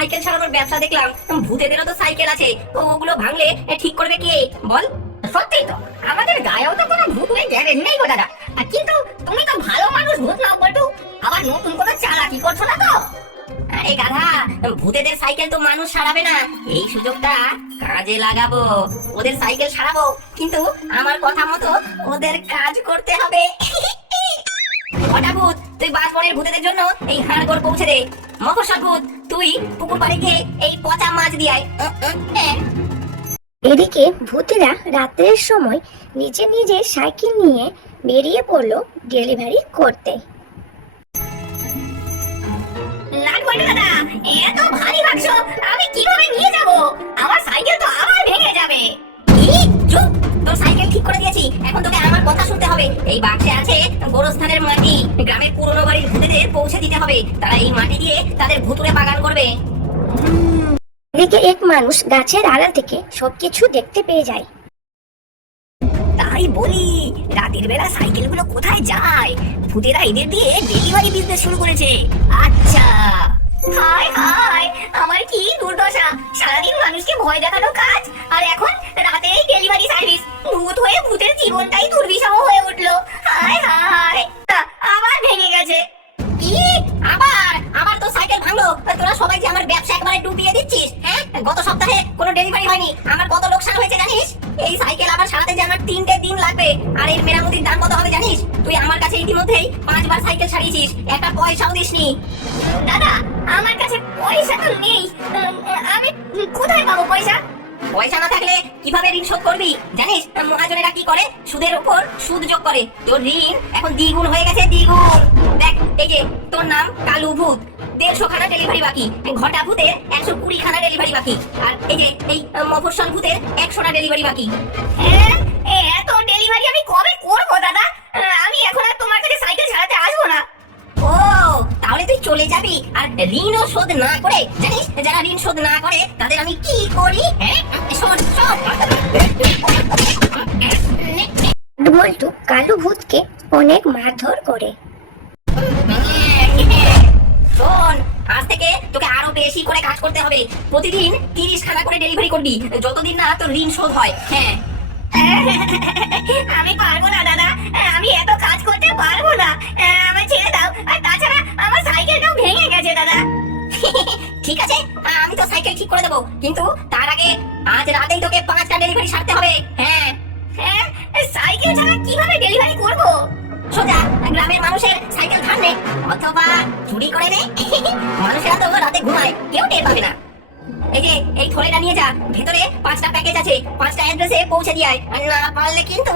Cycle ছাড়ানোর ব্যবসা দেখলাম। ভূতেদেরও তো সাইকেল আছে। তো ওগুলো ভাঙলে ঠিক করবে কে? বল। সত্যি তো, আমাদের গায়েও তো কোনো ভূত নেই গ্যারেজ নেই গো দাদা। কিন্তু তুমি তো ভালো মানুষ, ভূত নাও, বলটু। আবার নতুন কোনো চালাকি করছ না তো? আরে গাধা, ভূতেদের সাইকেল তো মানুষ সারাবে না। এই সুযোগটা কাজে লাগাবো। ওদের সাইকেল সারাবো। কিন্তু আমার কথা মতো ওদের কাজ করতে হবে। বাসবনের ভূতেদের জন্য এই হাড়গোড় পৌঁছে দে। মফস্বল ভূত তুই পুকুর পাড়ে গিয়ে এই পচা মাছ দিয়ে আয়। এদিকে ভূতেরা রাত্রের সময় নিজে নিজে সাইকেল নিয়ে বেরিয়ে পড়ল ডেলিভারি করতে। দাদা এত ভারী বাক্স আমি কীভাবে নিয়ে যাব? আমার সাইকেল তো আবার ভেঙে যাবে। কি চুপ তোর সাইকেল ঠিক করে দিয়েছি এখন তোকে আমার কথা শুনতে হবে। এই বাক্সে আছে গোরস্থানের মাটি গ্রামের পুরনো বাড়ির ভূতেদের পৌঁছে দিতে হবে। তারা এই মাটি দিয়ে তাদের ভুতুরে বাগান করবে। এদিকে এক মানুষ গাছের আড়াল থেকে সবকিছু দেখতে পেয়ে যায়। তাই বলি রাতের বেলা সাইকেলগুলো কোথায় যায়? ভূতেরা এদের দিয়ে ডেলিভারি বিজনেস শুরু করেছে। আচ্ছা। হায় হায় আমার কি দুর্দশা। সারাদিন মানুষকে ভয় দেখানো কাজ আর এখন রাতে ডেলিভারি সার্ভিস ভূত হয়ে ভূতের জীবনটাই দুর্বিষহ হয়ে উঠল। সাইকেল তোরা সবাই যে আমার ব্যবসা একবারে ডুবিয়ে দিচ্ছিস হ্যাঁ? গত সপ্তাহে কোনো ডেলিভারি হয়নি। আমার কত লোকসান হয়েছে জানিস? এই সাইকেল আবার সারাতে যে আমার তিনটে দিন লাগবে, আর এর মেরামতির দাম কত হবে জানিস? তুই আমার কাছে ইতিমধ্যেই পাঁচবার সাইকেল সারিয়েছিস একটা পয়সাও দিসনি। দাদা, আমার কাছে পয়সা তো নেই। আমি কোথায় পাবো পয়সা? পয়সা না থাকলে কীভাবে ঋণ শোধ করবি? জানিস, মহাজনেরা কি করে? সুদের উপর সুদ যোগ করে। তোর ঋণ এখন দ্বিগুণ হয়ে গেছে, দ্বিগুণ। দেখ, এই যে, তোর নাম কালু ভূত। দেড়শো খানা ডেলিভারি বাকি। ঘটা ভূতের একশো কুড়ি খানা ডেলিভারি বাকি। আর এই যে, এই মফস্বল ভূতের একশোটা ডেলিভারি বাকি। হ্যাঁ? এত ডেলিভারি আমি কবে করব, দাদা? চলে যাবি আর ঋণও শোধ না করে জানিস? যারা ঋণ শোধ না করে তাদের আমি কি করি? হ্যাঁ? শোন শোন। বল্টু কালু ভূতকে অনেক মারধর করে। শোন আজ থেকে তোকে আরও বেশি করে কাজ করতে হবে। প্রতিদিন তিরিশ খানা করে ডেলিভারি করবি যতদিন না তোর ঋণ শোধ হয়। হ্যাঁ। আমি পারব না দাদা। আমি এত কাজ করতে পারব না। আহ, আমায় ছেড়ে কিন্তু তার আগে আজ রাতেই তোকে পাঁচটা ডেলিভারি সারতে হবে। হ্যাঁ। হ্যাঁ? সাইকেল ছাড়া কীভাবে ডেলিভারি করব? সোজা, গ্রামের মানুষের সাইকেল ধার নে। অথবা চুরি করে নে। মানুষেরা তো রাতে ঘুমায়, কেউ টের পাবে না। এই যে, এই থলেটা নিয়ে যা। ভেতরে পাঁচটা প্যাকেজ আছে। পাঁচটা অ্যাড্রেসে পৌঁছে দিয়ে আয়। না পারলে কিন্তু